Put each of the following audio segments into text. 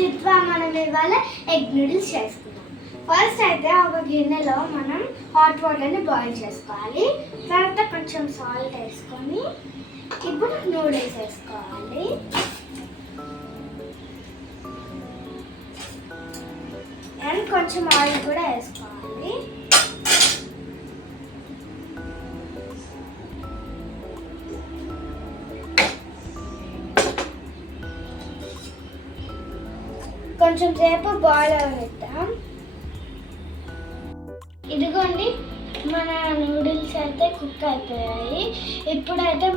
దిత్వా మనం ఇవాళ egg noodles చేసుకుందాం. ఫస్ట్ అయితే ఒక గిన్నెలో మనం హాట్ వాటర్ని బాయిల్ చేసుకోవాలి. తర్వాత కొంచెం సాల్ట్ వేసుకొని ఇప్పుడు నూడిల్స్ వేసుకోవాలి. అండ్ కొంచెం ఆయిల్ కూడా వేసుకోవాలి. కొంచెం సేపు బాయిల్ అవనిద్దాం. ఇదిగోండి మన నూడిల్స్ అయితే కుక్ అయిపోయాయి. ఇప్పుడైతే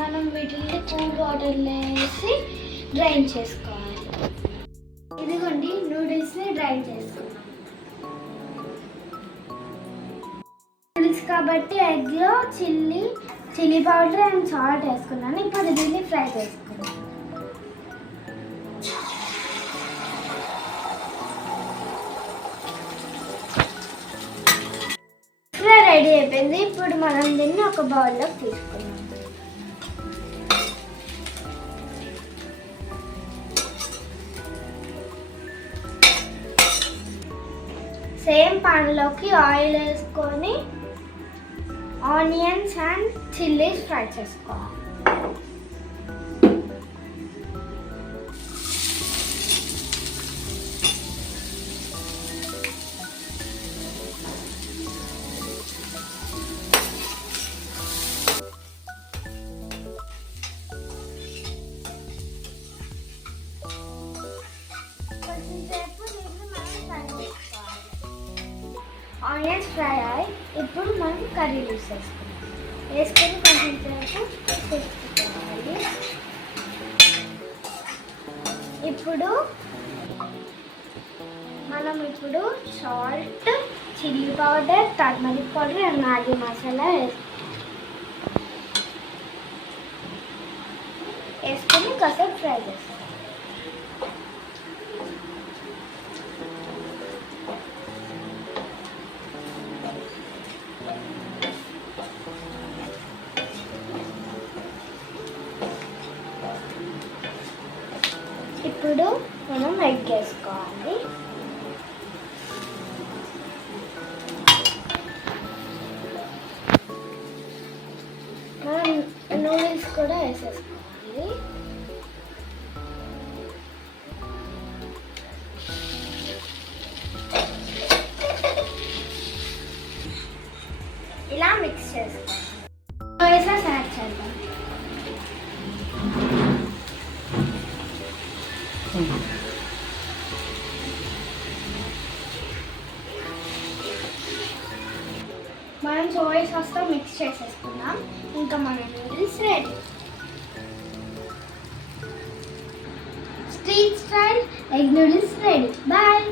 మనం వీటిని కూల్ వాటర్లో వేసి డ్రైన్ చేసుకోవాలి. ఇదిగోండి నూడిల్స్ని డ్రైన్ చేసుకున్నాం. నూడిల్స్ కాబట్టి ఎగ్లో చిల్లీ పౌడర్ అండ్ సాల్ట్ వేసుకున్నాను. ఇప్పుడు దీన్ని ఫ్రై చేసుకున్నాను. రెడీ అయిపోయింది. ఇప్పుడు మనం దీన్ని ఒక బౌల్లోకి తీసుకున్నాం. సేమ్ పాన్లోకి ఆయిల్ వేసుకొని ఆనియన్స్ అండ్ చిల్లీస్ ఫ్రై చేసుకోవాలి. ఆనియన్స్ ఫ్రై అయ్యి ఇప్పుడు మనం కర్రీ యూస్ వేసుకొని కొంచెం సేపు వేసుకోవాలి. ఇప్పుడు మనం salt, chilli powder, turmeric powder and Maggi masala వేసుకొని కాసేపు ఫ్రై చేస్తాం. ఇప్పుడు మనం ఎగ్ వేసుకోవాలి. మనం నూడిల్స్ కూడా వేసేసుకోవాలి. ఇలా మిక్స్ చేసుకోవాలి. సాస్ యాడ్ చేద్దాం. మనం సోయా సాస్తో మిక్స్ చేసేసుకున్నాం. ఇంకా మన noodles ready. Street style egg noodles ready. Bye.